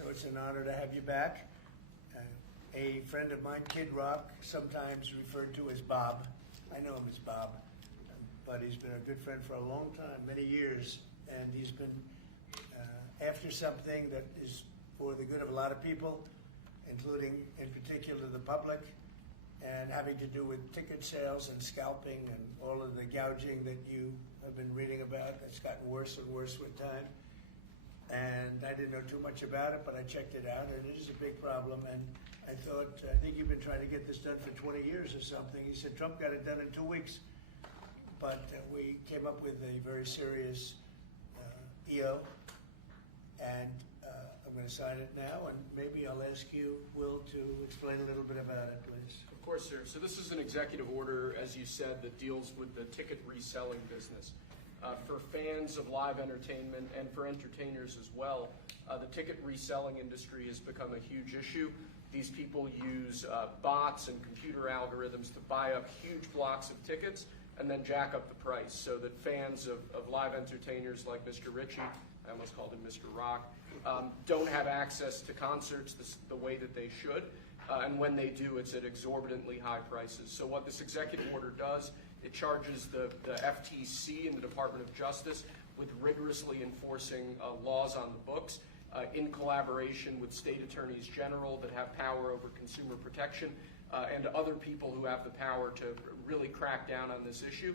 So it's an honor to have you back. A friend of mine, Kid Rock, sometimes referred to as Bob. I know him as Bob, but he's been a good friend for a long time, many years, and he's been after something that is for the good of a lot of people, including, in particular, the public, and having to do with ticket sales and scalping and all of the gouging that you have been reading about. That's gotten worse and worse with time. And I didn't know too much about it, but I checked it out, and it is a big problem. And I think you've been trying to get this done for 20 years or something. He said Trump got it done in 2 weeks. But we came up with a very serious EO, and I'm going to sign it now, and maybe I'll ask you, Will, to explain a little bit about it, please. Of course, sir. So this is an executive order, as you said, that deals with the ticket reselling business. For fans of live entertainment and for entertainers as well, the ticket reselling industry has become a huge issue. These people use bots and computer algorithms to buy up huge blocks of tickets and then jack up the price so that fans of live entertainers like Mr. Ritchie, I almost called him Mr. Rock, don't have access to concerts the way that they should. And when they do, it's at exorbitantly high prices. So what this executive order does, it charges the FTC and the Department of Justice with rigorously enforcing laws on the books in collaboration with state attorneys general that have power over consumer protection and other people who have the power to really crack down on this issue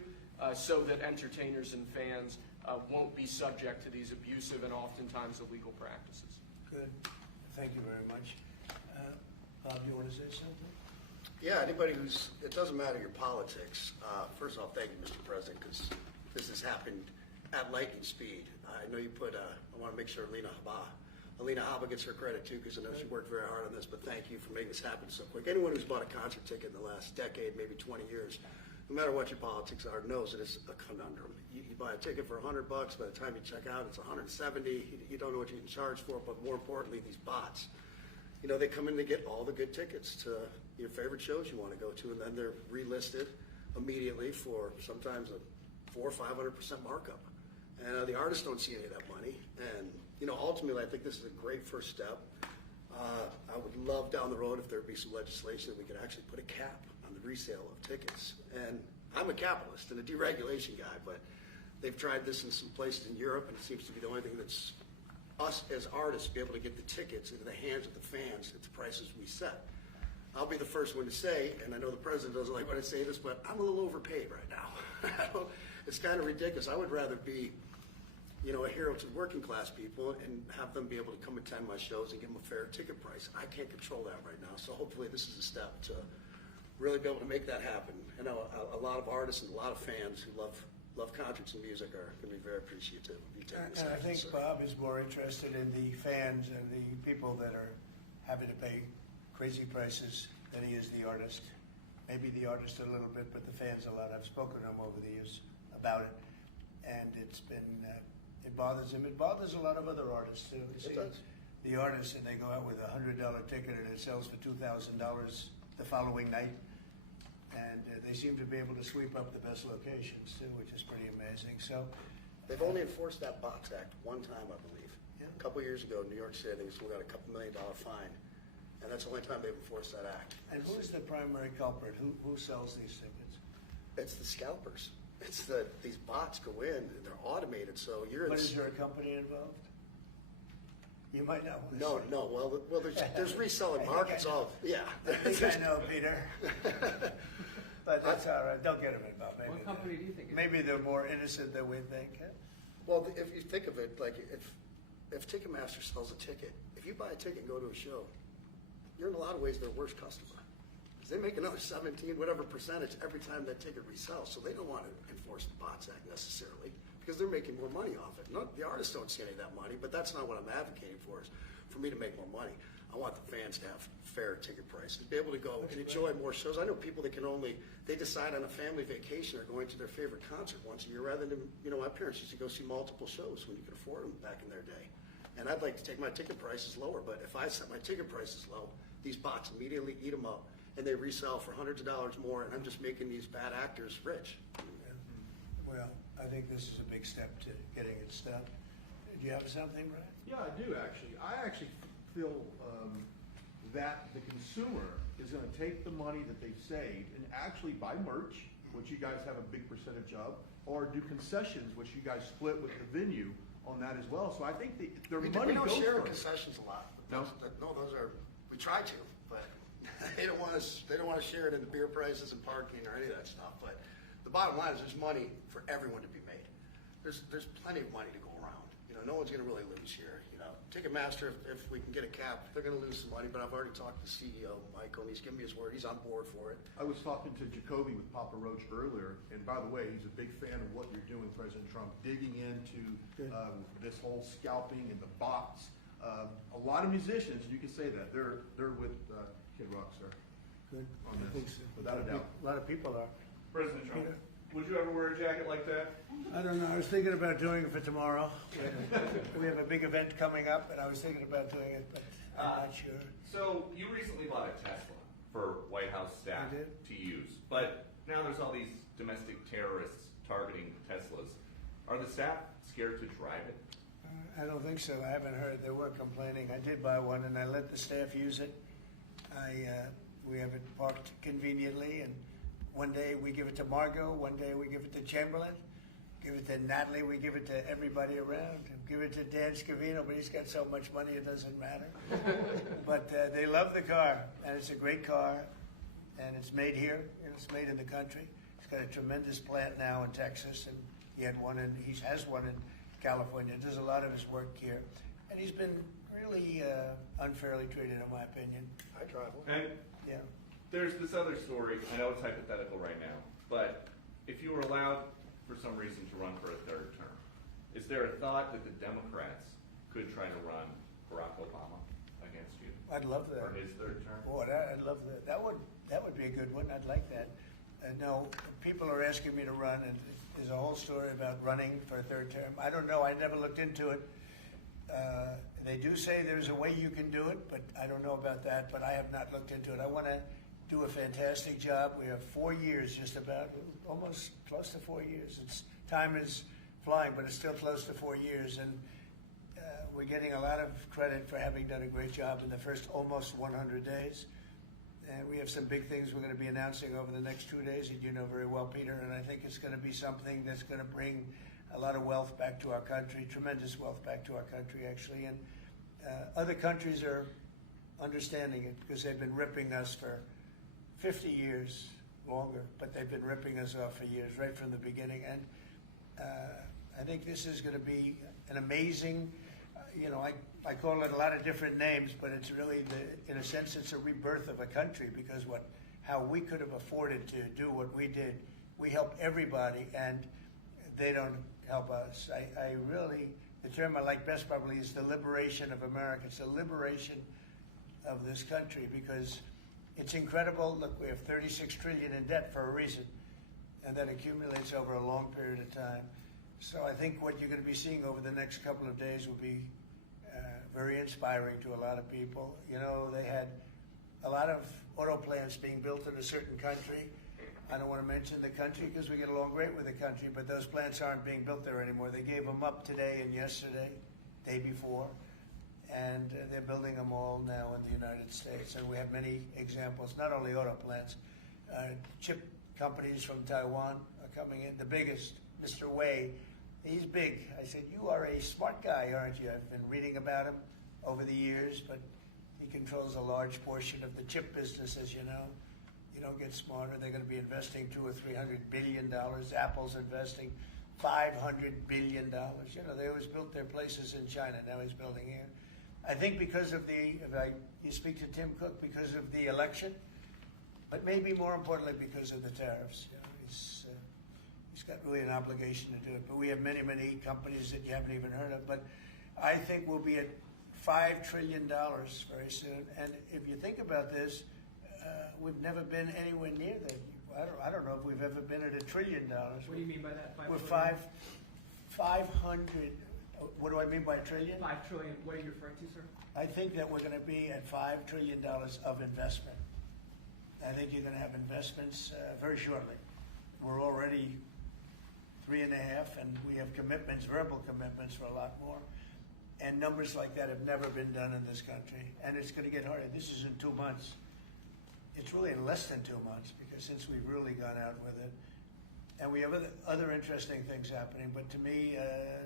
so that entertainers and fans won't be subject to these abusive and oftentimes illegal practices. Good. Thank you very much. Bob, do you want to say something? Yeah, anybody it doesn't matter your politics. First off, thank you, Mr. President, because this has happened at lightning speed. I know you I want to make sure Alina Habba gets her credit too, because I know she worked very hard on this, but thank you for making this happen so quick. Anyone who's bought a concert ticket in the last decade, maybe 20 years, no matter what your politics are, knows that it's a conundrum. You buy a ticket for $100, by the time you check out, it's $170. You don't know what you can charge for it, but more importantly, these bots. You know, they come in to get all the good tickets to your favorite shows you want to go to, and then they're relisted immediately for sometimes a 400% or 500% markup. And the artists don't see any of that money. And, you know, ultimately, I think this is a great first step. I would love down the road if there would be some legislation that we could actually put a cap on the resale of tickets. And I'm a capitalist and a deregulation guy, but they've tried this in some places in Europe, and it seems to be the only thing that's us as artists be able to get the tickets into the hands of the fans at the prices we set. I'll be the first one to say, and I know the president doesn't like when I say this, but I'm a little overpaid right now. It's kind of ridiculous. I would rather be, you know, a hero to working class people and have them be able to come attend my shows and give them a fair ticket price. I can't control that right now, so hopefully this is a step to really be able to make that happen. I know a lot of artists and a lot of fans who love concerts and music are going to be very appreciative of you taking this And I action, think sir. Bob is more interested in the fans and the people that are having to pay crazy prices than he is the artist. Maybe the artist a little bit, but the fans a lot. I've spoken to him over the years about it, and it's been it bothers him. It bothers a lot of other artists too. You see, does. the artists, and they go out with a $100 ticket and it sells for $2,000 the following night. And they seem to be able to sweep up the best locations too, which is pretty amazing. So They've only enforced that Box Act one time, I believe. Yeah. A couple years ago in New York City, I think we got a $2 million fine. And that's the only time they've enforced that act. And who's the primary culprit? Who sells these tickets? It's the scalpers. It's these bots go in, and they're automated, so you're But is there a company involved? You might not want to No, say. no. Well, there's reselling markets. All yeah. I think I know, Peter. But that's all right. Don't get him involved. Maybe What company do you think it is? Maybe they're more innocent than we think. Huh? Well, if you think of it, like if Ticketmaster sells a ticket, if you buy a ticket and go to a show, you're in a lot of ways their worst customer. Because they make another 17 whatever percentage every time that ticket resells. So they don't want to enforce the Bots Act necessarily because they're making more money off it. The artists don't see any of that money, but that's not what I'm advocating for. Is for me to make more money. I want the fans to have fair ticket prices, to be able to go and enjoy more shows. I know people that they decide on a family vacation or going to their favorite concert once a year rather than, my parents used to go see multiple shows when you could afford them back in their day. And I'd like to take my ticket prices lower, but if I set my ticket prices low, these bots immediately eat them up and they resell for hundreds of dollars more, and I'm just making these bad actors rich. Well, I think this is a big step to getting it stopped. Do you have something, Brian? Yeah, I do actually. I actually feel that the consumer is going to take the money that they've saved and actually buy merch, which you guys have a big percentage of, or do concessions, which you guys split with the venue on that as well. So I think their money We don't goes share first. concessions a lot. No? Those are, we try to, but they don't want to share it in the beer prices and parking or any of that stuff. But the bottom line is there's money for everyone to be made. There's plenty of money to go around. You know, no one's going to really lose here. You know, Ticketmaster, if we can get a cap, they're going to lose some money. But I've already talked to CEO Michael, and he's given me his word. He's on board for it. I was talking to Jacoby with Papa Roach earlier, and by the way, he's a big fan of what you're doing, President Trump, digging into this whole scalping and the bots. A lot of musicians, you can say that, they're with Kid Rock, sir. Good. On I this, think so. without a doubt. A lot of people are. President Trump, Peter? would you ever wear a jacket like that? I don't know. I was thinking about doing it for tomorrow. We have a big event coming up, and I was thinking about doing it, but I'm not sure. So you recently bought a Tesla for White House staff I did. to use, but now there's all these domestic terrorists targeting Teslas. Are the staff scared to drive it? I don't think so. I haven't heard. They were complaining. I did buy one, and I let the staff use it. We have it parked conveniently, and one day we give it to Margot, one day we give it to Chamberlain, give it to Natalie, we give it to everybody around. Give it to Dan Scavino, but he's got so much money it doesn't matter. But they love the car, and it's a great car, and it's made here. It's made in the country. He's got a tremendous plant now in Texas, and he has one in California. Does a lot of his work here, and he's been really unfairly treated, in my opinion. I drive one. And Yeah. there's this other story, I know it's hypothetical right now, but if you were allowed for some reason to run for a third term, is there a thought that the Democrats could try to run Barack Obama against you I'd love that. for his third term? Boy, I'd love that. That would be a good one. I'd like that. No, people are asking me to run, and there's a whole story about running for a third term. I don't know. I never looked into it. They do say there's a way you can do it, but I don't know about that. But I have not looked into it. I want to do a fantastic job. We have 4 years, just about, almost close to 4 years. Time is flying, but it's still close to 4 years, and we're getting a lot of credit for having done a great job in the first almost 100 days. And we have some big things we're going to be announcing over the next 2 days, and you know very well, Peter, and I think it's going to be something that's going to bring a lot of wealth back to our country, tremendous wealth back to our country, actually. And other countries are understanding it because they've been ripping us for 50 years, longer, but they've been ripping us off for years, right from the beginning. And I think this is going to be an amazing, I call it a lot of different names, but it's really, in a sense, it's a rebirth of a country because how we could have afforded to do what we did. We help everybody, and they don't help us. I really, the term I like best probably is the liberation of America. It's the liberation of this country because it's incredible. Look, we have 36 trillion in debt for a reason, and that accumulates over a long period of time. So I think what you're going to be seeing over the next couple of days will be very inspiring to a lot of people. You know, they had a lot of auto plants being built in a certain country. I don't want to mention the country because we get along great with the country, but those plants aren't being built there anymore. They gave them up today and yesterday, day before, and they're building them all now in the United States. And we have many examples, not only auto plants, chip companies from Taiwan are coming in. The biggest, Mr. Wei, he's big. I said, you are a smart guy, aren't you? I've been reading about him over the years, but he controls a large portion of the chip business, as you know. You don't get smarter. They're going to be investing $200 or $300 billion. Apple's investing $500 billion. You know, they always built their places in China. Now he's building here. I think because of you speak to Tim Cook, because of the election, but maybe more importantly because of the tariffs. You know, he's got really an obligation to do it. But we have many, many companies that you haven't even heard of. But I think we'll be at $5 trillion very soon. And if you think about this, we've never been anywhere near that. I don't know if we've ever been at $1 trillion. What do you mean by that? We're 500. What do I mean by trillion? 5 trillion. What are you referring to, sir? I think that we're going to be at $5 trillion of investment. I think you're going to have investments very shortly. We're already 3.5, and we have commitments, verbal commitments for a lot more. And numbers like that have never been done in this country. And it's going to get harder. This is in 2 months. It's really in less than 2 months, because since we've really gone out with it. And we have other interesting things happening. But to me,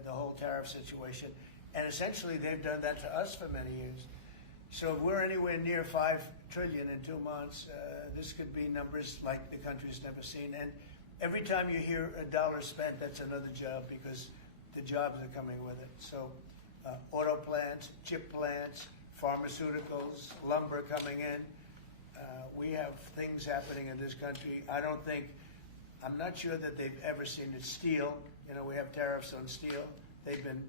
the whole tariff situation, and essentially they've done that to us for many years. So if we're anywhere near $5 trillion in 2 months, this could be numbers like the country's never seen. And every time you hear a dollar spent, that's another job, because the jobs are coming with it. So auto plants, chip plants, pharmaceuticals, lumber coming in. We have things happening in this country. I'm not sure that they've ever seen it. Steel, we have tariffs on steel. They've been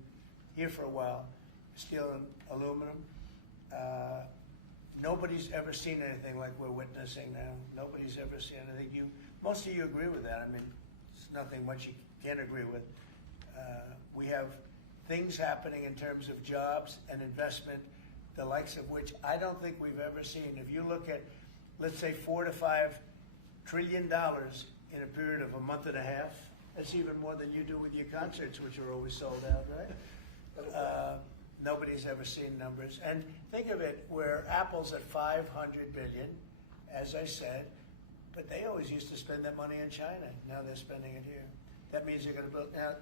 here for a while. Steel and aluminum. Nobody's ever seen anything like we're witnessing now. Nobody's ever seen anything. Most of you agree with that. I mean, it's nothing much you can't agree with. We have things happening in terms of jobs and investment, the likes of which I don't think we've ever seen. If you look at, let's say, $4 to $5 trillion in a period of a month and a half, that's even more than you do with your concerts, which are always sold out, right? Nobody's ever seen numbers. And think of it, where Apple's at $500 billion, as I said, but they always used to spend that money in China. Now they're spending it here. That means they're going to build. Now,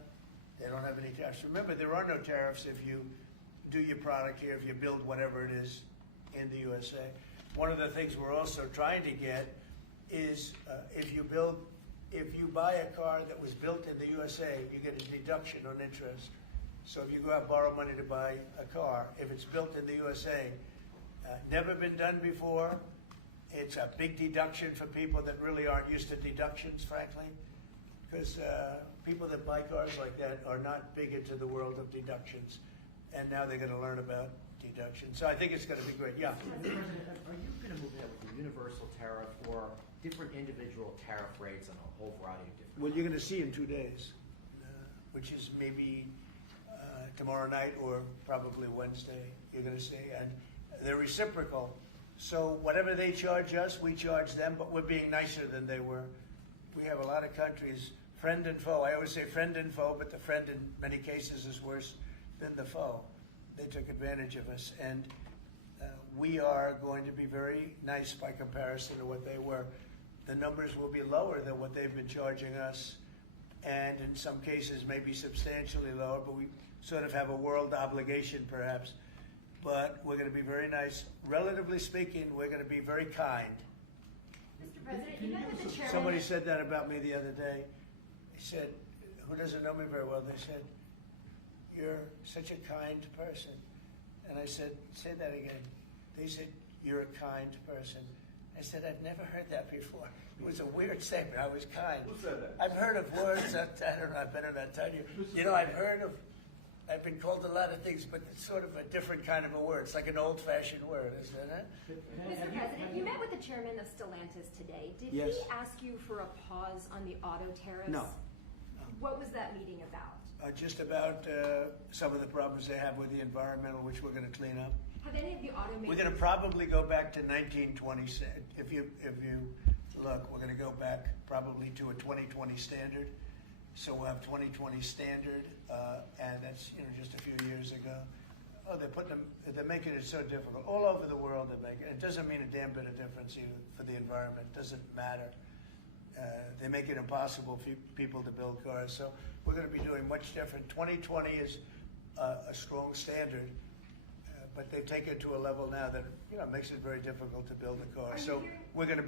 they don't have any tariffs. Remember, there are no tariffs if you do your product here, if you build whatever it is in the USA. One of the things we're also trying to get is if you buy a car that was built in the USA, you get a deduction on interest. So if you go out and borrow money to buy a car, if it's built in the USA, never been done before, it's a big deduction for people that really aren't used to deductions, frankly, because people that buy cars like that are not big into the world of deductions, and now they're going to learn about deductions. So I think it's going to be great. Yeah. Mr. President, are you going to move ahead with a universal tariff or different individual tariff rates on a whole variety of different? Well, you're going to see in 2 days, which is maybe tomorrow night or probably Wednesday. You're going to see, and they're reciprocal. So whatever they charge us, we charge them, but we're being nicer than they were. We have a lot of countries, friend and foe. I always say friend and foe, but the friend in many cases is worse than the foe. They took advantage of us, and we are going to be very nice by comparison to what they were. The numbers will be lower than what they've been charging us, and in some cases maybe substantially lower, but we sort of have a world obligation perhaps. But we're going to be very nice. Relatively speaking, we're going to be very kind. Mr. President, you met with the chairman. Somebody said that about me the other day. He said, who doesn't know me very well, they said, "You're such a kind person." And I said, "Say that again." They said, "You're a kind person." I said, "I've never heard that before." It was a weird statement. I was kind. Who said that? I've heard of words that, I don't know, I better not tell you. I've been called a lot of things, but it's sort of a different kind of a word. It's like an old-fashioned word, isn't it? Mr. President, you met with the chairman of Stellantis today. Did Yes. he ask you for a pause on the auto tariffs? No. What was that meeting about? Just about some of the problems they have with the environmental, which we're going to clean up. Have any of the automakers... We're going to probably go back to 1920. If you look, we're going to go back probably to a 2020 standard. So we'll have 2020 standard, and that's just a few years ago. Oh, they're making it so difficult all over the world. They're making it. It doesn't mean a damn bit of difference even for the environment. It doesn't matter. They make it impossible for people to build cars. So we're going to be doing much different. 2020 is a strong standard, but they take it to a level now that makes it very difficult to build a car. So we're going to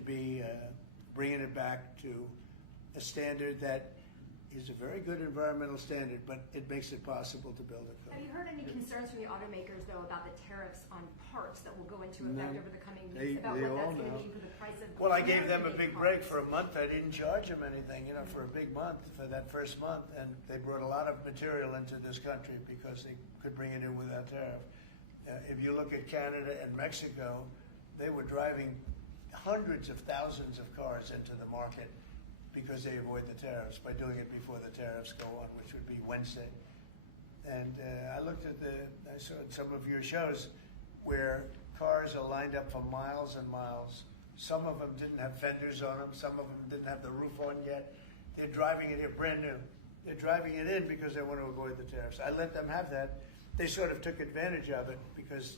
be bringing it back to a standard that is a very good environmental standard, but it makes it possible to build a car. Have you heard any concerns from the automakers, though, about the tariffs on parts that will go into effect over the coming weeks, about what that's going to mean for the price of... Well, I gave them a big break for a month. I didn't charge them anything, for a big month, for that first month, and they brought a lot of material into this country because they could bring it in without tariff. If you look at Canada and Mexico, they were driving hundreds of thousands of cars into the market because they avoid the tariffs by doing it before the tariffs go on, which would be Wednesday. And I saw some of your shows where cars are lined up for miles and miles. Some of them didn't have fenders on them. Some of them didn't have the roof on yet. They're driving it here brand new. They're driving it in because they want to avoid the tariffs. I let them have that. They sort of took advantage of it because,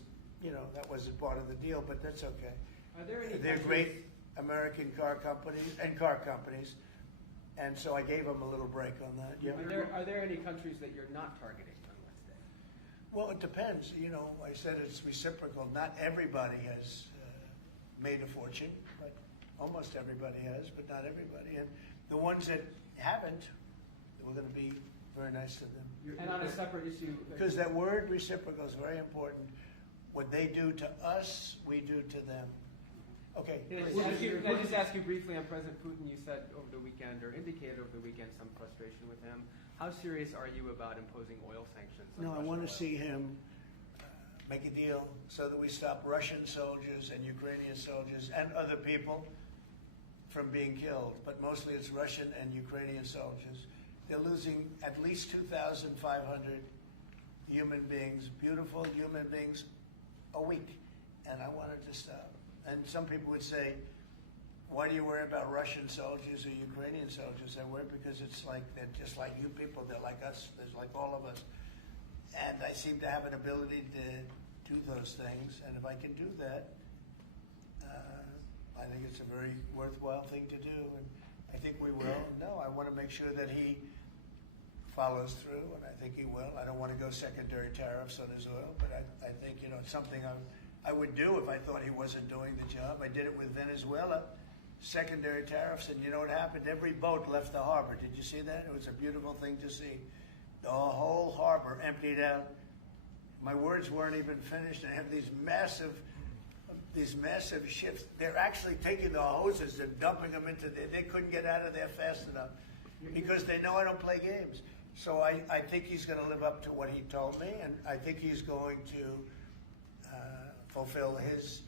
that wasn't part of the deal, but that's okay. Are there any They're great American car companies, and so I gave them a little break on that. Yeah. Are there any countries that you're not targeting on Wednesday? Well, it depends. I said it's reciprocal. Not everybody has made a fortune, but almost everybody has, but not everybody. And the ones that haven't, we're going to be very nice to them. And on a separate issue, Because that word reciprocal is very important. What they do to us, we do to them. Okay. Can I just ask you briefly on President Putin? You said over the weekend, or indicated over the weekend, some frustration with him. How serious are you about imposing oil sanctions on No, I Russian want oil? to see him make a deal so that we stop Russian soldiers and Ukrainian soldiers and other people from being killed. But mostly it's Russian and Ukrainian soldiers. They're losing at least 2,500 human beings, beautiful human beings, a week. And I want it to stop. And some people would say, why do you worry about Russian soldiers or Ukrainian soldiers? I worry because it's like they're just like you people. They're like us. They're like all of us. And I seem to have an ability to do those things. And if I can do that, I think it's a very worthwhile thing to do. And I think we will. No, I want to make sure that he follows through, and I think he will. I don't want to go secondary tariffs on his oil, but I think, it's something I would do if I thought he wasn't doing the job. I did it with Venezuela, secondary tariffs, and you know what happened? Every boat left the harbor. Did you see that? It was a beautiful thing to see. The whole harbor emptied out. My words weren't even finished, and I have these massive ships. They're actually taking the hoses and dumping them into there. They couldn't get out of there fast enough because they know I don't play games. So I think he's going to live up to what he told me, and I think he's going to fulfill his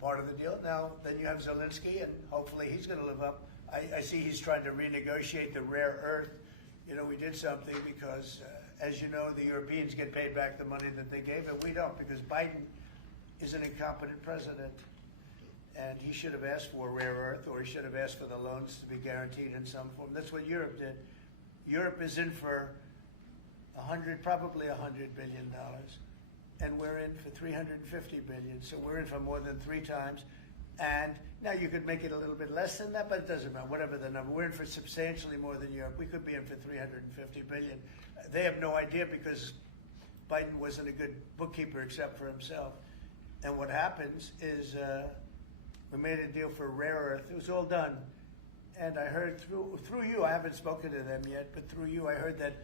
part of the deal. Now, then you have Zelensky, and hopefully he's going to live up. I see he's trying to renegotiate the rare earth. We did something because, as you know, the Europeans get paid back the money that they gave, and we don't, because Biden is an incompetent president. And he should have asked for rare earth, or he should have asked for the loans to be guaranteed in some form. That's what Europe did. Europe is in for probably $100 billion, and we're in for $350 billion. So we're in for more than 3 times. And now you could make it a little bit less than that, but it doesn't matter. Whatever the number, we're in for substantially more than Europe. We could be in for $350 billion. They have no idea because Biden wasn't a good bookkeeper except for himself. And what happens is we made a deal for rare earth. It was all done. And I heard through you, I haven't spoken to them yet, but through you I heard that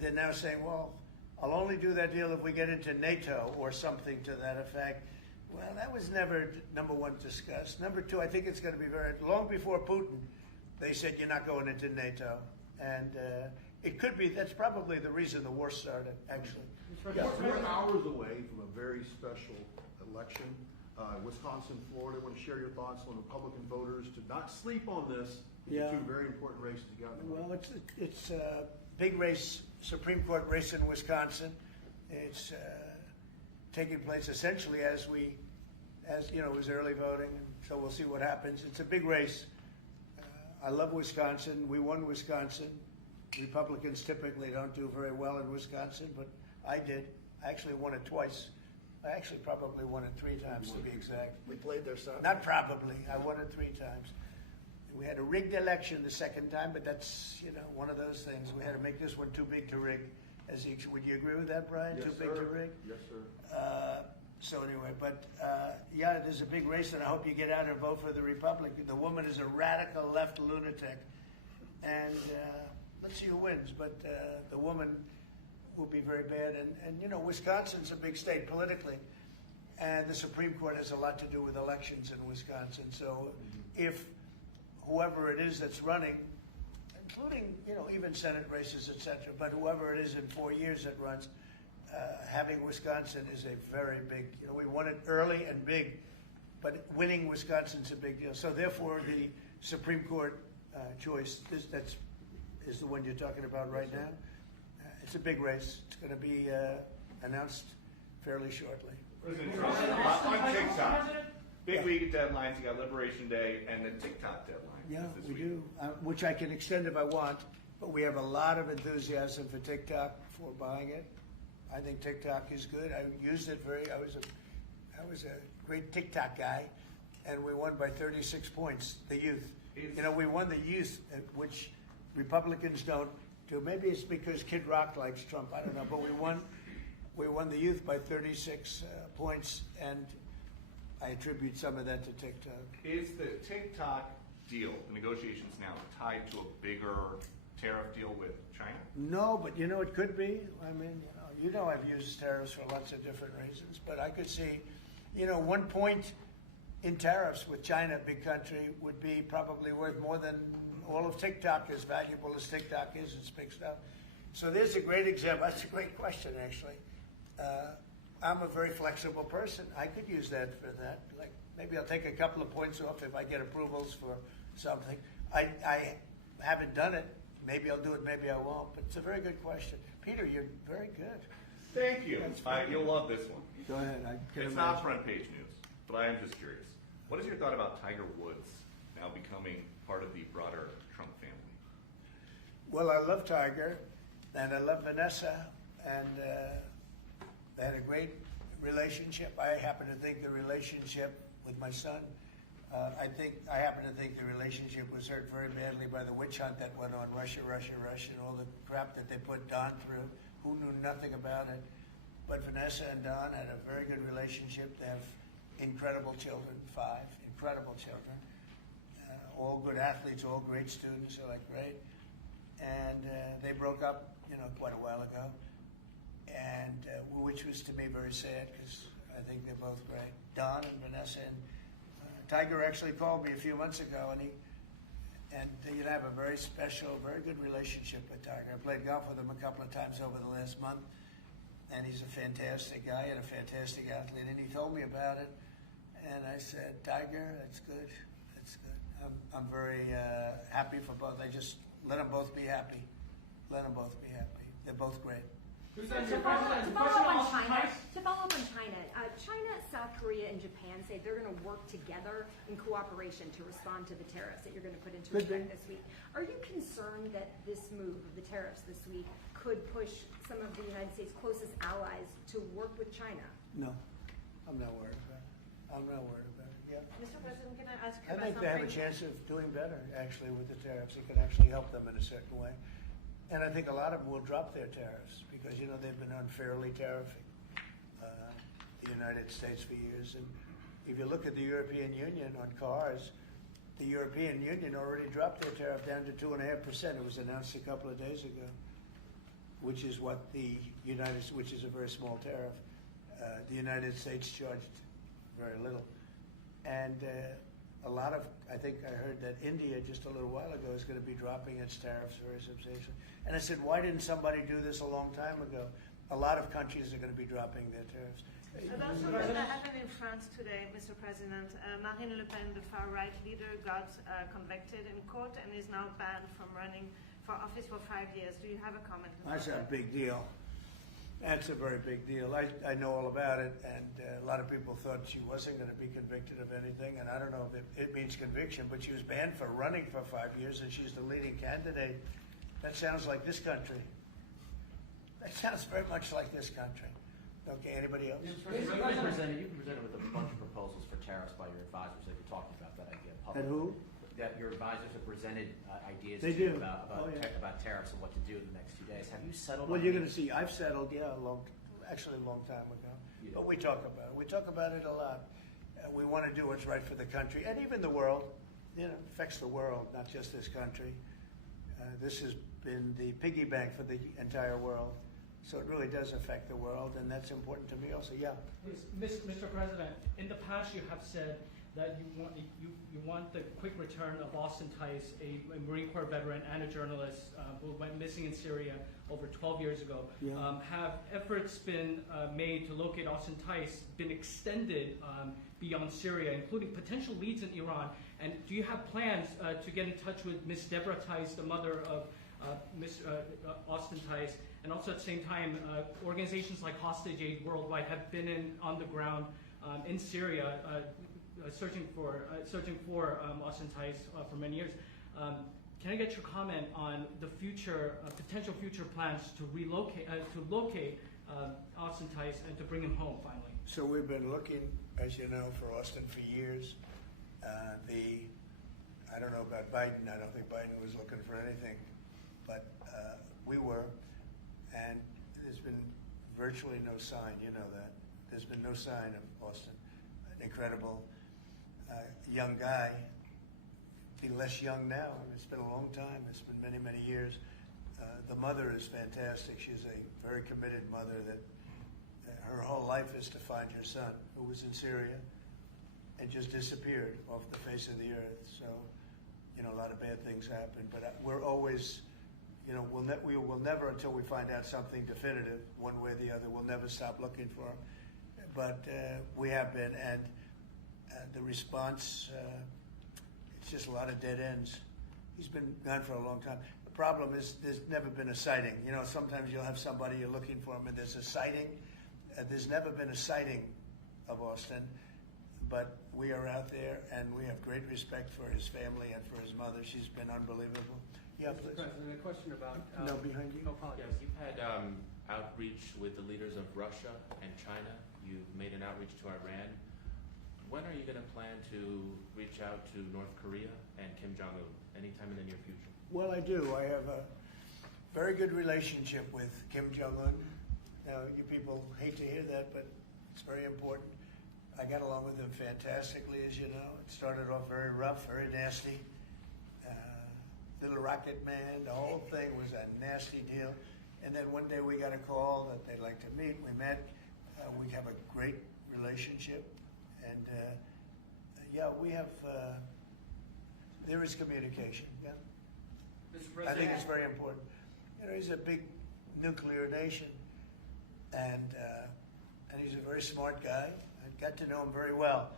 they're now saying, well, I'll only do that deal if we get into NATO or something to that effect. Well, that was never, number one, discussed. Number two, I think it's going to be long before Putin, they said you're not going into NATO. And it could be, that's probably the reason the war started, actually. We're hours away from a very special election. Wisconsin, Florida. I want to share your thoughts on Republican voters to not sleep on this. Yeah. 2 very important races to get. Well, it's a big race, Supreme Court race in Wisconsin. It's taking place essentially as it was early voting, and so we'll see what happens. It's a big race. I love Wisconsin. We won Wisconsin. Republicans typically don't do very well in Wisconsin, but I did. I actually won it twice. I actually probably won it 3 times to be exact. We played their side. Not probably. I won it 3 times. We had a rigged election the second time, but that's one of those things. We had to make this one too big to rig. Would you agree with that, Brian? Yes, Too big sir. to rig? Yes, sir. So anyway, but there's a big race, and I hope you get out and vote for the Republican. The woman is a radical left lunatic, and let's see who wins. But the woman will be very bad, and Wisconsin's a big state politically, and the Supreme Court has a lot to do with elections in Wisconsin. So if whoever it is that's running, including even Senate races, etc., but whoever it is in 4 years that runs, having Wisconsin is a very big. We won it early and big, but winning Wisconsin's a big deal. So therefore, the Supreme Court choice is the one you're talking about right now. It's a big race. It's going to be announced fairly shortly. President Trump, on TikTok, big week of deadlines. You got Liberation Day and the TikTok deadline. Yeah, this we week. do, which I can extend if I want. but we have a lot of enthusiasm for TikTok for buying it. I think TikTok is good. I used it I was a great TikTok guy, and we won by 36 points, the youth. We won the youth, which Republicans don't do. Maybe it's because Kid Rock likes Trump, I don't know, but we won the youth by 36 points, and I attribute some of that to TikTok. Is the TikTok deal, the negotiations now, tied to a bigger tariff deal with China? No, but it could be. I mean, I've used tariffs for lots of different reasons, but I could see, 1 point in tariffs with China, big country, would be probably worth more than all of TikTok, as valuable as TikTok is. It's big stuff. So there's a great example. That's a great question, actually. I'm a very flexible person. I could use that for that. Like, maybe I'll take a couple of points off if I get approvals for something. I haven't done it. Maybe I'll do it, maybe I won't. But it's a very good question. Peter, you're very good. Thank you. You'll love this one. Go ahead. It's not front page news, but I am just curious. What is your thought about Tiger Woods now becoming part of the broader Trump family? Well, I love Tiger, and I love Vanessa, and they had a great relationship. I happen to think the relationship with my son, I happen to think the relationship was hurt very badly by the witch hunt that went on, Russia, and all the crap that they put Don through, who knew nothing about it. But Vanessa and Don had a very good relationship. They have incredible children, 5 incredible children, all good athletes, all great students, they're like great. And they broke up, quite a while ago, and which was to me very sad because I think they're both great. Don and Vanessa and Tiger actually called me a few months ago, and I have a very special, very good relationship with Tiger. I played golf with him a couple of times over the last month, and he's a fantastic guy and a fantastic athlete. And he told me about it, and I said, Tiger, that's good, that's good. I'm very happy for both. I just let them both be happy. Let them both be happy. They're both great. To follow up on China, China, South Korea, and Japan say they're going to work together in cooperation to respond to the tariffs that you're going to put into effect this week. Are you concerned that this move of the tariffs this week could push some of the United States' closest allies to work with China? No, I'm not worried about it. I'm not worried about it. Yeah. Mr. President, can I ask you I about think something? they have a chance of doing better, actually, with the tariffs. It could actually help them in a certain way. And I think a lot of them will drop their tariffs because, they've been unfairly tariffing the United States for years. And if you look at the European Union on cars, the European Union already dropped their tariff down to 2.5%. It was announced a couple of days ago, which is what which is a very small tariff. The United States charged very little. And I think I heard that India just a little while ago is going to be dropping its tariffs very substantially. And I said, why didn't somebody do this a long time ago? A lot of countries are going to be dropping their tariffs. About something that happened in France today, Mr. President. Marine Le Pen, the far-right leader, got convicted in court and is now banned from running for office for 5 years. Do you have a comment? That's a big deal. That's a very big deal. I know all about it, and a lot of people thought she wasn't going to be convicted of anything, and I don't know if it means conviction, but she was banned for running for 5 years, and she's the leading candidate. That sounds like this country. That sounds very much like this country. Okay, anybody else? You've been presented with a bunch of proposals for tariffs by your advisors that you're talking about that idea publicly. And who? That your advisors have presented ideas They to you do. about tariffs and what to do in the next 2 days. Have you settled Well, on you're any- going to see, I've settled, a long time ago. But we talk about it. We talk about it a lot. We want to do what's right for the country and even the world. Affects the world, not just this country. This has been the piggy bank for the entire world. So it really does affect the world, and that's important to me also. Yeah. Mr. President, in the past you have said that you want the quick return of Austin Tice, a Marine Corps veteran and a journalist who went missing in Syria over 12 years ago. Yeah. Have efforts been made to locate Austin Tice been extended beyond Syria, including potential leads in Iran? And do you have plans to get in touch with Ms. Deborah Tice, the mother of Ms. Austin Tice? And also at the same time, organizations like Hostage Aid Worldwide have been on the ground in Syria searching for Austin Tice for many years. can I get your comment on the future, potential future plans to locate Austin Tice and to bring him home finally? So we've been looking, as you know, for Austin for years. I don't know about Biden. I don't think Biden was looking for anything, but we were, and there's been virtually no sign. You know that. There's been no sign of Austin. An incredible young guy. Be less young now. It's been a long time. It's been many, many years. The mother is fantastic. She's a very committed mother that her whole life is to find her son, who was in Syria and just disappeared off the face of the earth. So, you know, a lot of bad things happen. But we're always, you know, we will never, until we find out something definitive, one way or the other, we'll never stop looking for him. But we have been, and the response, it's just a lot of dead ends. He's been gone for a long time. The problem is there's never been a sighting. You know, sometimes you'll have somebody you're looking for him and there's a sighting. There's never been a sighting of Austin, but we are out there and we have great respect for his family and for his mother. She's been unbelievable. Yeah, Mr. please. President, a question about... No, behind you. Oh, apologies. Yes, you've had outreach with the leaders of Russia and China. You've made an outreach to Iran. When are you going to plan to reach out to North Korea and Kim Jong-un? Anytime in the near future? Well, I do. I have a very good relationship with Kim Jong-un. Now, you people hate to hear that, but it's very important. I got along with him fantastically, as you know. It started off very rough, very nasty. Little rocket man, the whole thing was a nasty deal. And then one day we got a call that they'd like to meet. We met. We have a great relationship. And yeah, we have, there is communication, yeah. Mr. I President, think it's very important. You know, he's a big nuclear nation, and he's a very smart guy. I got to know him very well.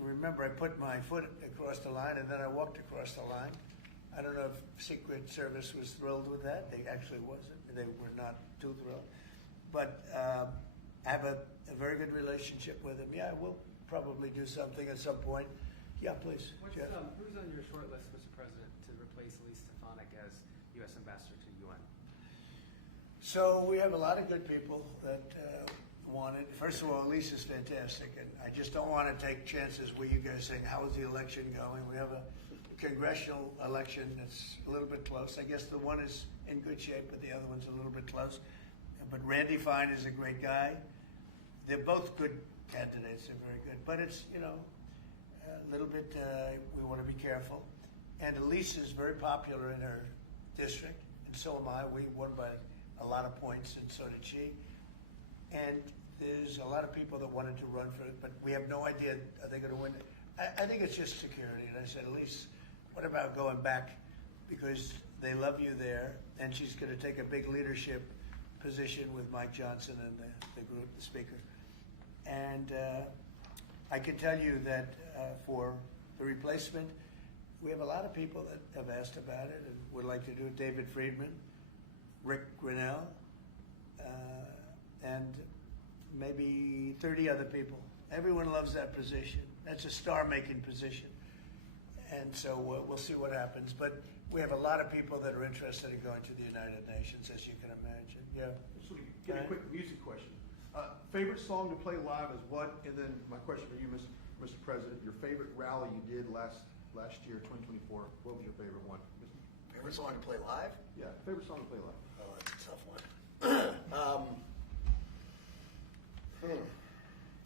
Remember, I put my foot across the line, and then I walked across the line. I don't know if Secret Service was thrilled with that. They actually wasn't. They were not too thrilled. But I have a very good relationship with him. Yeah, we'll probably do something at some point. Yeah, please. Jeff. who's on your short list, Mr. President, to replace Elise Stefanik as U.S. Ambassador to the UN? So we have a lot of good people that want it. First of all, Elise is fantastic, and I just don't want to take chances with you guys saying, how is the election going? We have a congressional election that's a little bit close. I guess the one is in good shape, but the other one's a little bit close. But Randy Fine is a great guy. They're both good candidates. They're very good. But it's, you know, a little bit, we want to be careful. And Elise is very popular in her district, and so am I. We won by a lot of points, and so did she. And there's a lot of people that wanted to run for it, but we have no idea, are they going to win it? I think it's just security. And I said, Elise, what about going back? Because they love you there, and she's going to take a big leadership position with Mike Johnson and the group, the speaker. And I can tell you that for the replacement, we have a lot of people that have asked about it and would like to do it. David Friedman, Rick Grinnell, and maybe 30 other people. Everyone loves that position. That's a star-making position. And so we'll see what happens. But we have a lot of people that are interested in going to the United Nations, as you can imagine. Yeah. So get a quick music question. Favorite song to play live is what? And then my question for you, Mr. President, your favorite rally you did last year, 2024. What was your favorite one? Favorite song to play live? Yeah, favorite song to play live. Oh, that's a tough one.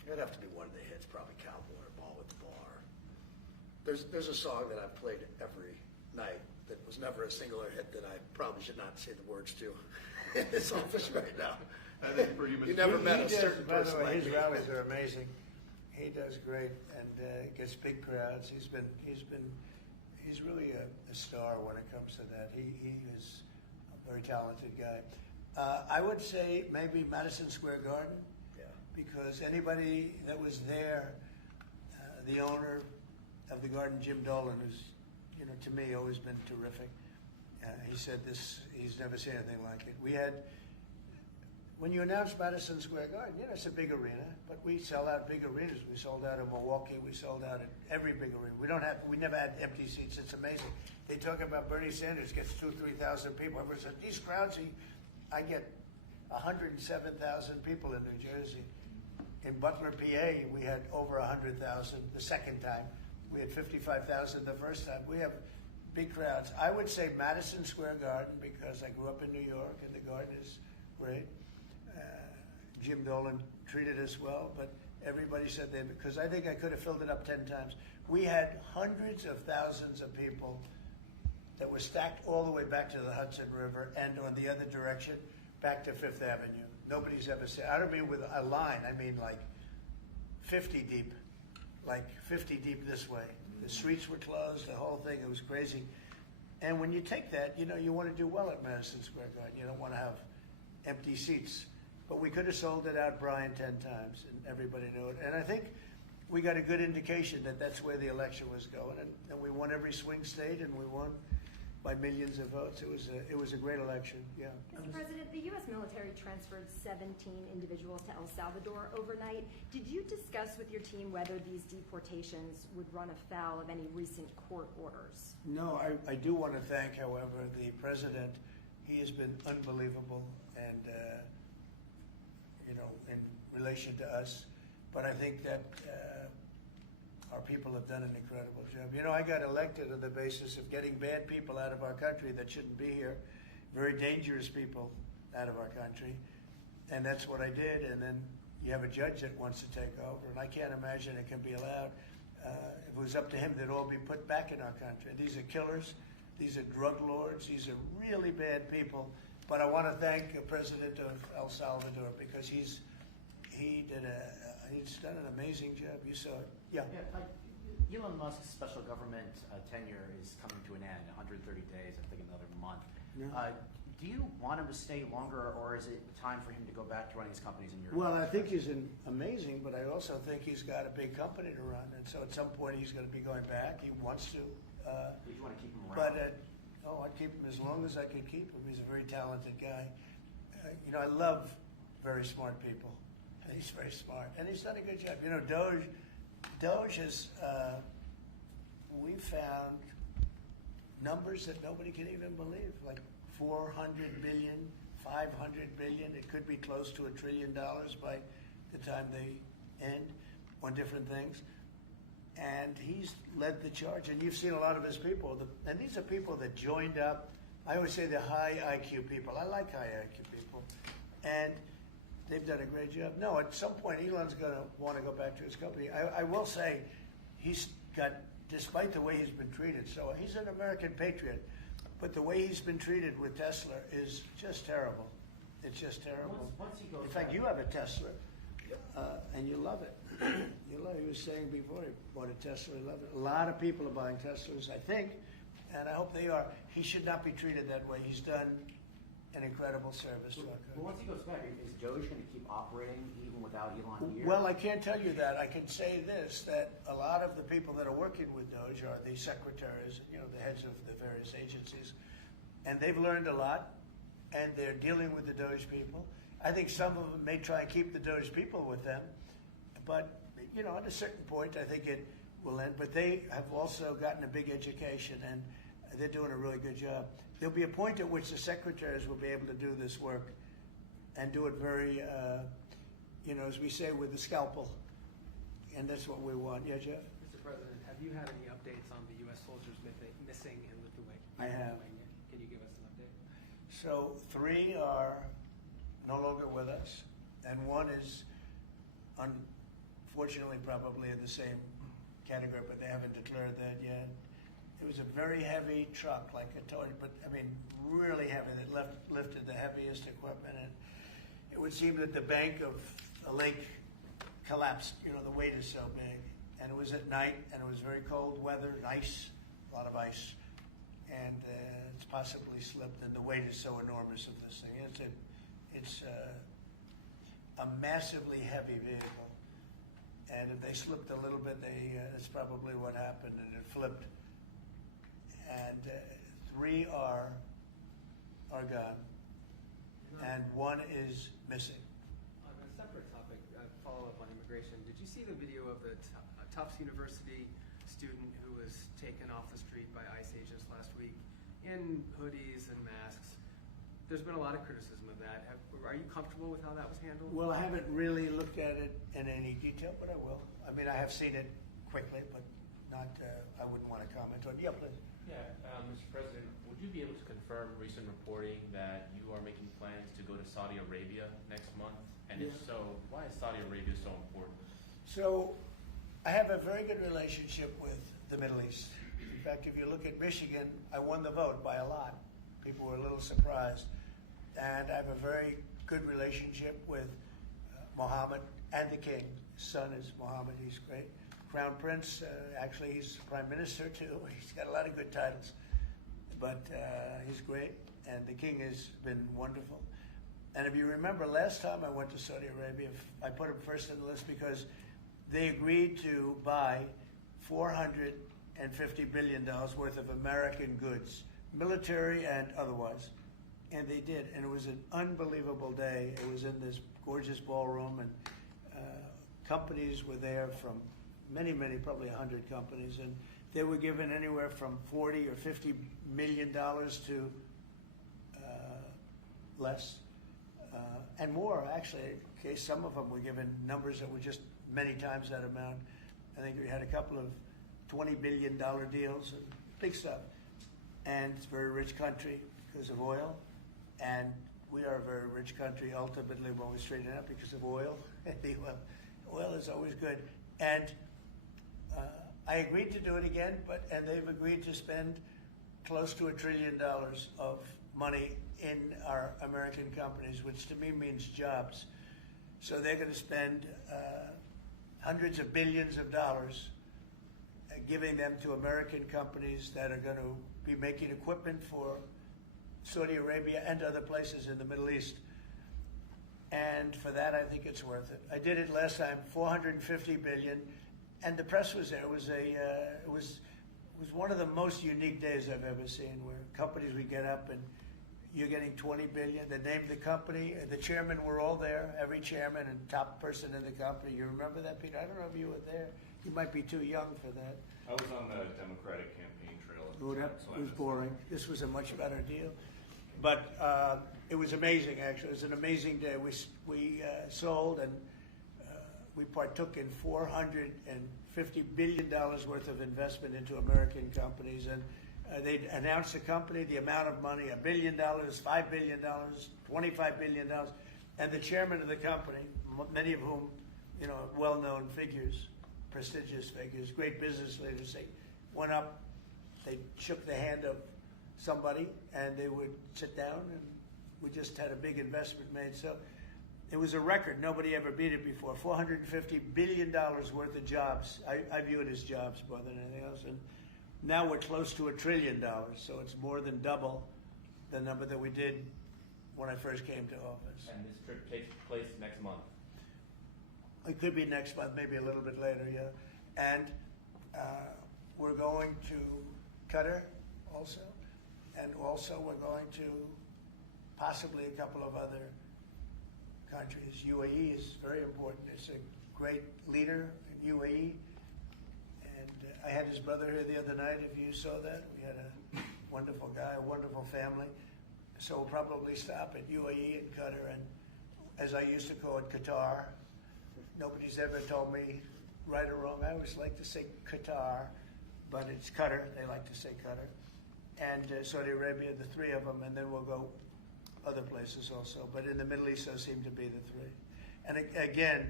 It'd have to be one of the hits, probably Cowboy or Ball with the Bar. There's a song that I've played every night that was never a singular hit that I probably should not say the words to in this office right now. And then for you, Mr. You never met a certain by the person way, like his me. rallies are amazing. He does great and gets big crowds. He's really a star when it comes to that. He is a very talented guy. I would say maybe Madison Square Garden. Yeah. Because anybody that was there, the owner of the garden, Jim Dolan, who's, you know, to me always been terrific. He said this, he's never seen anything like it. We had when you announce Madison Square Garden, you know, it's a big arena, but we sell out big arenas. We sold out in Milwaukee. We sold out at every big arena. We never had empty seats. It's amazing. They talk about Bernie Sanders gets 2,000 to 3,000 people. Everyone said, these crowds, I get 107,000 people in New Jersey. In Butler, PA, we had over 100,000 the second time. We had 55,000 the first time. We have big crowds. I would say Madison Square Garden because I grew up in New York and the garden is great. Jim Dolan treated us well, but everybody said they, because I think I could have filled it up 10 times. We had hundreds of thousands of people that were stacked all the way back to the Hudson River and on the other direction back to Fifth Avenue. Nobody's ever said, I don't mean with a line, I mean like 50 deep, like 50 deep this way. The streets were closed, the whole thing, it was crazy. And when you take that, you know, you want to do well at Madison Square Garden. You don't want to have empty seats. But we could have sold it out, Brian, 10 times, and everybody knew it. And I think we got a good indication that that's where the election was going. And we won every swing state, and we won by millions of votes. It was a great election, yeah. Mr. President, the U.S. military transferred 17 individuals to El Salvador overnight. Did you discuss with your team whether these deportations would run afoul of any recent court orders? No, I do want to thank, however, the president. He has been unbelievable, and you know, in relation to us. But I think that our people have done an incredible job. You know, I got elected on the basis of getting bad people out of our country that shouldn't be here, very dangerous people out of our country, and that's what I did. And then you have a judge that wants to take over, and I can't imagine it can be allowed. If it was up to him, they'd all be put back in our country. These are killers. These are drug lords. These are really bad people. But I want to thank the president of El Salvador because he's done an amazing job. You saw it. Yeah. Elon Musk's special government tenure is coming to an end, 130 days, I think another month. Yeah. Do you want him to stay longer, or is it time for him to go back to running his companies in Europe? Well, I think he's amazing, but I also think he's got a big company to run, and so at some point he's going to be going back. He wants to. Do you want to keep him around? But I'd keep him as long as I could keep him. He's a very talented guy. You know, I love very smart people. He's very smart, and he's done a good job. You know, DOGE has, we found numbers that nobody can even believe, like 400 billion, 500 billion. It could be close to $1 trillion by the time they end on different things. And he's led the charge, and you've seen a lot of his people. And these are people that joined up. I always say they're high IQ people. I like high IQ people. And they've done a great job. No, at some point, Elon's going to want to go back to his company. I will say he's got, despite the way he's been treated, so he's an American patriot, but the way he's been treated with Tesla is just terrible. It's just terrible. Once he goes In fact, back, you have a Tesla, and you love it. You love it. He was saying before he bought a Tesla, he loved it. A lot of people are buying Teslas, I think, and I hope they are. He should not be treated that way. He's done an incredible service to our country. But once he goes back, is DOGE going to keep operating even without Elon here? Well, I can't tell you that. I can say this, that a lot of the people that are working with DOGE are the secretaries, you know, the heads of the various agencies, and they've learned a lot, and they're dealing with the DOGE people. I think some of them may try and keep the DOGE people with them, but, you know, at a certain point, I think it will end. But they have also gotten a big education, and they're doing a really good job. There'll be a point at which the secretaries will be able to do this work and do it very, you know, as we say, with the scalpel. And that's what we want. Yeah, Jeff? Mr. President, have you had any updates on the U.S. soldiers missing in Lithuania? I have. Can you give us an update? So 3 are no longer with us, and 1 is unfortunately probably in the same category, but they haven't declared that yet. It was a very heavy truck, like I told you, but I mean, really heavy. That lifted the heaviest equipment, and it would seem that the bank of a lake collapsed. You know, the weight is so big, and it was at night, and it was very cold weather, ice, a lot of ice, and it's possibly slipped. And the weight is so enormous of this thing. It's a massively heavy vehicle, and if they slipped a little bit, that's probably what happened, and it flipped. And 3 are gone. and one is missing. On a separate topic, follow up on immigration. Did you see the video of the Tufts University student who was taken off the street by ICE agents last week in hoodies and masks? There's been a lot of criticism of that. Are you comfortable with how that was handled? Well, I haven't really looked at it in any detail, but I will. I mean, I have seen it quickly, but not, I wouldn't want to comment on it. Yeah, please. Yeah, Mr. President, would you be able to confirm recent reporting that you are making plans to go to Saudi Arabia next month? And if so, why is Saudi Arabia so important? So, I have a very good relationship with the Middle East. In fact, if you look at Michigan, I won the vote by a lot. People were a little surprised. And I have a very good relationship with Mohammed and the king. His son is Mohammed, he's great. Crown Prince, actually he's Prime Minister too. He's got a lot of good titles. But he's great, and the king has been wonderful. And if you remember, last time I went to Saudi Arabia, I put him first in the list because they agreed to buy $450 billion worth of American goods, military and otherwise. And they did, and it was an unbelievable day. It was in this gorgeous ballroom, and companies were there from many, probably 100 companies, and they were given anywhere from $40 or $50 million to less, and more, actually. In case some of them were given numbers that were just many times that amount. I think we had a couple of $20 billion deals, and big stuff. And it's a very rich country because of oil. And we are a very rich country ultimately when we straighten it out because of oil. Oil is always good. And I agreed to do it again, and they've agreed to spend close to $1 trillion of money in our American companies, which to me means jobs. So they're going to spend hundreds of billions of dollars giving them to American companies that are going to be making equipment for Saudi Arabia and other places in the Middle East. And for that, I think it's worth it. I did it last time, $450 billion, and the press was there. It was one of the most unique days I've ever seen, where companies would get up and you're getting $20 billion. They named the company. The chairmen were all there, every chairman and top person in the company. You remember that, Peter? I don't know if you were there. You might be too young for that. I was on the Democratic campaign trail. It was boring. This was a much better deal. But it was amazing, actually. It was an amazing day. We sold and we partook in $450 billion worth of investment into American companies. And they announced the company, the amount of money, $1 billion, $5 billion, $25 billion. And the chairman of the company, many of whom, well-known figures, prestigious figures, great business leaders, they went up, they shook the hand of somebody, and they would sit down, and we just had a big investment made. So it was a record. Nobody ever beat it before. $450 billion worth of jobs. I view it as jobs more than anything else. And now we're close to $1 trillion, so it's more than double the number that we did when I first came to office. And this trip takes place next month? It could be next month, maybe a little bit later, yeah. And we're going to Qatar also. And also we're going to possibly a couple of other countries. UAE is very important. It's a great leader in UAE. And I had his brother here the other night, if you saw that. We had a wonderful guy, a wonderful family. So we'll probably stop at UAE and Qatar, and as I used to call it, Qatar. Nobody's ever told me right or wrong. I always like to say Qatar, but it's Qatar. They like to say Qatar. And Saudi Arabia, the three of them, and then we'll go other places also. But in the Middle East, those seem to be the three. And again,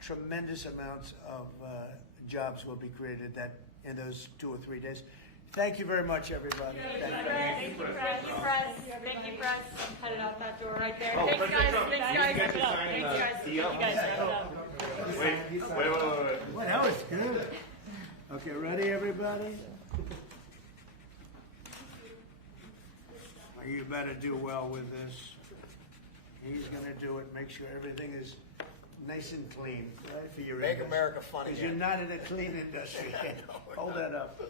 tremendous amounts of jobs will be created in those 2 or 3 days. Thank you very much, everybody. Thank you, press. Thank you, press. Headed out that door right there. Oh, Thanks, guys. Trump. Thanks, guys. Thanks, guys. Thank you, guys. Wait. Well, that was good. Okay, ready, everybody? You better do well with this. He's going to do it. Make sure everything is nice and clean, right, for your Make industry. America funny Because again. you're not in a clean industry. Hold that up.